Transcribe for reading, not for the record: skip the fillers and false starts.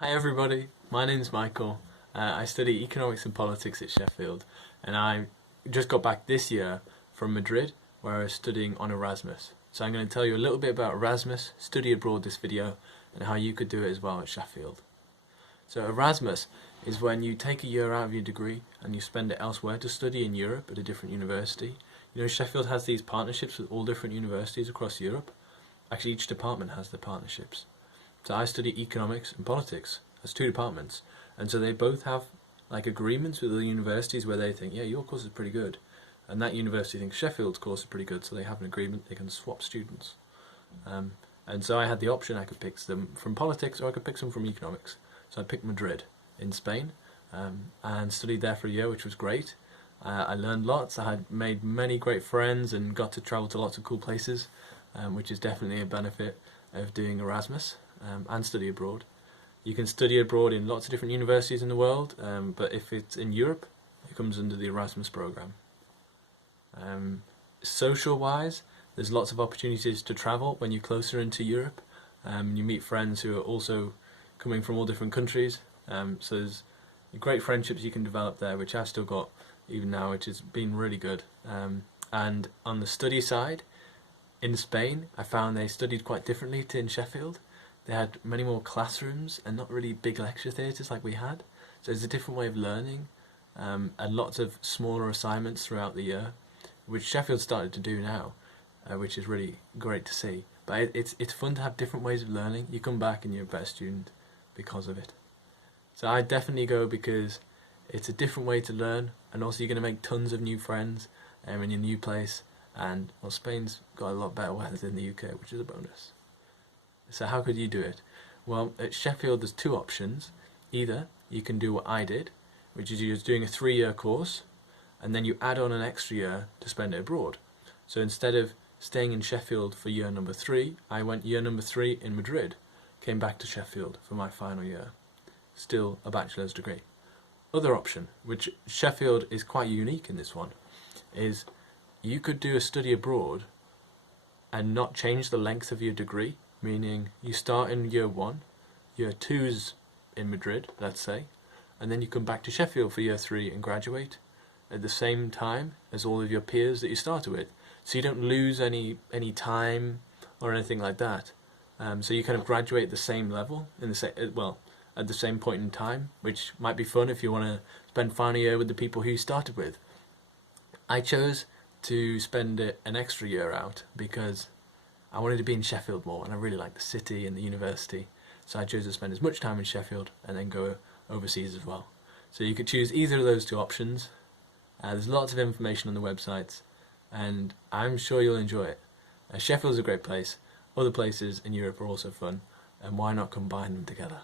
Hi everybody, my name's Michael. I study economics and politics at Sheffield, and I just got back this year from Madrid where I was studying on Erasmus. So I'm going to tell you a little bit about Erasmus, study abroad this video, and how you could do it as well at Sheffield. So Erasmus is when you take a year out of your degree and you spend it elsewhere to study in Europe at a different university. You know, Sheffield has these partnerships with all different universities across Europe. Actually, each department has the partnerships. So I study economics and politics. That's two departments, and so they both have like agreements with the universities where they think, yeah, your course is pretty good, and that university thinks Sheffield's course is pretty good, so they have an agreement. They can swap students, and so I had the option. I could pick them from politics, or I could pick some from economics. So I picked Madrid in Spain, and studied there for a year, which was great. I learned lots. I had made many great friends and got to travel to lots of cool places, which is definitely a benefit of doing Erasmus and study abroad. You can study abroad in lots of different universities in the world, but if it's in Europe, it comes under the Erasmus program. Social-wise, there's lots of opportunities to travel when you're closer into Europe. You meet friends who are also coming from all different countries, so there's great friendships you can develop there, which I've still got even now, which has been really good. And on the study side, in Spain, I found they studied quite differently to in Sheffield. They had many more classrooms and not really big lecture theatres like we had. So it's a different way of learning, and lots of smaller assignments throughout the year, which Sheffield started to do now, which is really great to see. But it's fun to have different ways of learning. You come back and you're a better student because of it. So I definitely go because it's a different way to learn, and also you're going to make tons of new friends in your new place. And well, Spain's got a lot better weather than the UK, which is a bonus. So how could you do it? Well, at Sheffield there's two options. Either you can do what I did, which is you're doing a 3-year course, and then you add on an extra year to spend it abroad. So instead of staying in Sheffield for year number 3, I went year number 3 in Madrid, came back to Sheffield for my final year. Still a bachelor's degree. Other option, which Sheffield is quite unique in this one, is you could do a study abroad and not change the length of your degree. Meaning you start in year 1, year 2's in Madrid, let's say, and then you come back to Sheffield for year 3 and graduate at the same time as all of your peers that you started with. So you don't lose any time or anything like that. So you kind of graduate at the same level, in the at the same point in time, which might be fun if you want to spend final year with the people who you started with. I chose to spend an extra year out because I wanted to be in Sheffield more, and I really like the city and the university, so I chose to spend as much time in Sheffield and then go overseas as well. So you could choose either of those two options. There's lots of information on the websites, and I'm sure you'll enjoy it. Sheffield's a great place. Other places in Europe are also fun, and why not combine them together?